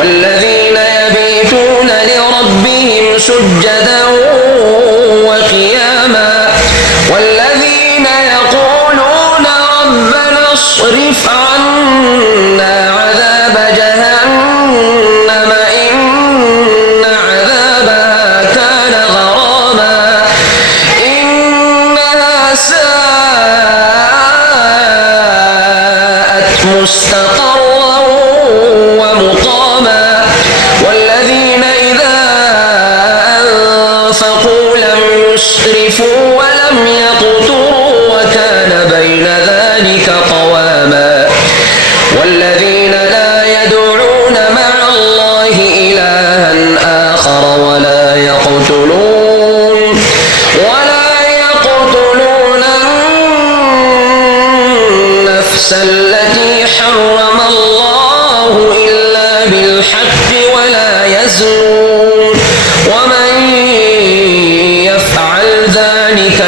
والذين يبيتون لربهم سجدا وقياما والذين يقولون ربنا اصرف عنا عذاب جهنم إن عذابها كان غراما إنها ساءت مستقرا ومقاما والذين إذا أنفقوا لم يسرفوا ولم يقتروا وكان بين ذلك قواما والذين لا يدعون مع الله إلها آخر ولا يقتلون النفس التي حرم الله إلا بالحق ولا يزنون ومن يفعل ذلك